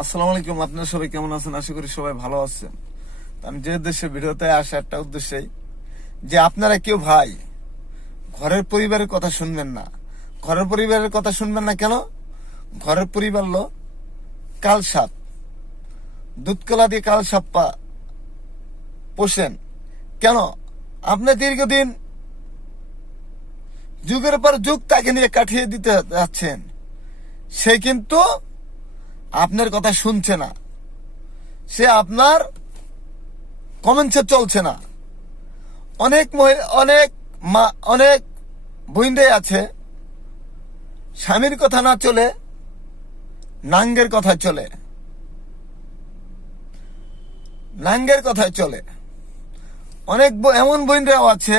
আসসালামু আলাইকুম। আপনারা সবাই কেমন আছেন? আশা করি সবাই ভালো আছেন। আমি যে উদ্দেশ্যে ভিডিওতে আসা একটা উদ্দেশ্যেই যে আপনারা কেউ ভাই ঘরের পরিবারের কথা শুনবেন না। ঘরের পরিবারের কথা শুনবেন না কেন? ঘরের পরিবার লো কাল সাপ, দুধকলা দিয়ে কাল সাপ্পা পোষেন কেন? আপনি দীর্ঘদিন যুগের পর যুগ তাকে নিয়ে কাটিয়ে দিতে যাচ্ছেন, সে কিন্তু আপনার কথা শুনছে না, সে আপনার কমেন্টসে চলছে না। অনেক অনেক বইন্ডে আছে স্বামীর কথা না চলে নাঙ্গের কথা চলে, নাঙ্গের কথায় চলে। অনেক এমন বইন্ডরাও আছে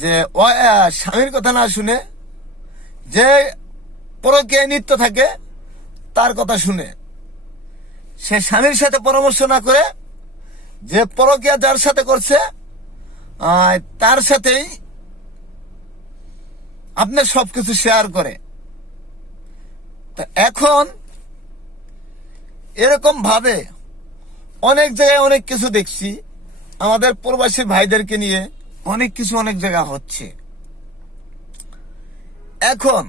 যে স্বামীর কথা না শুনে যে পরকীয়ায় নিত্য থাকে তার কথা শুনে, সে স্বামীর সাথে পরামর্শ না করে যে পরকীয়া যার সাথে করছে তার সাথেই আপনার সবকিছু শেয়ার করে। তা এখন এরকম ভাবে অনেক জায়গায় অনেক কিছু দেখছি, আমাদের প্রবাসী ভাইদেরকে নিয়ে অনেক কিছু অনেক জায়গা হচ্ছে। এখন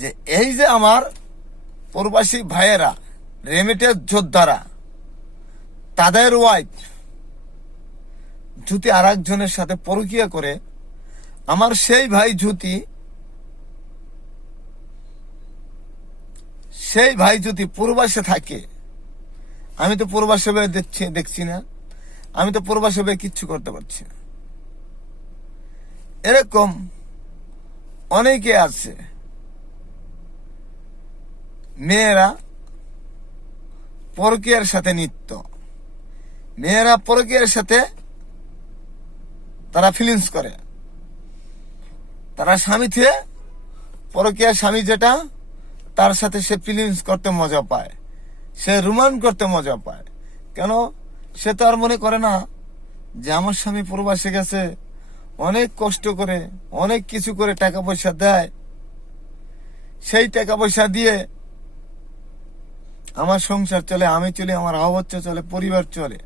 যে এই যে আমার প্রবাসী ভাইয়েরা, রেমিটেন্স যোদ্ধারা, তাদের ওয়াইফ যদি আর একজনের সাথে পরকীয়া করে, আমার সেই ভাই যদি প্রবাসে থাকে, আমি তো প্রবাসে দেখছি না, আমি তো প্রবাসে কিচ্ছু করতে পারছি না। এরকম অনেকে আছে মেয়েরা পরকীয়ার সাথে নিত্য, মেয়েরা পরকীয়ার সাথে তারা ফিলিংস করে, তারা স্বামী থেকে পরকীয়ার স্বামী যেটা তার সাথে সে ফিলিংস করতে মজা পায়, সে রোমান করতে মজা পায়। কেন? সে তো আর মনে করে না যে আমার স্বামী প্রবাসে গেছে, অনেক কষ্ট করে অনেক কিছু করে টাকা পয়সা দেয়, সেই টাকা পয়সা দিয়ে আমার সংসার চলে, আমি চলে, আমার আহ্বাচ্য চলে, পরিবার চলে।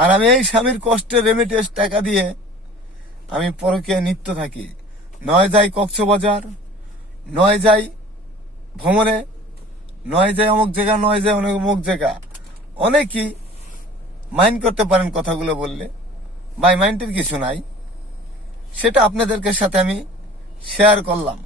আর আমি এই স্বামীর কষ্টের রেমিটেন্স টাকা দিয়ে আমি পরকীয়ায় নিত্য থাকি, নয় যাই কক্সবাজার, নয় যাই ভ্রমণে, নয় যায় অমুক জায়গা, নয় যায় অমুক জায়গা। অনেকেই মাইন্ড করতে পারেন কথাগুলো বললে, ভাই মাইন্ডের কিছু নাই, সেটা আপনাদেরকে সাথে আমি শেয়ার করলাম।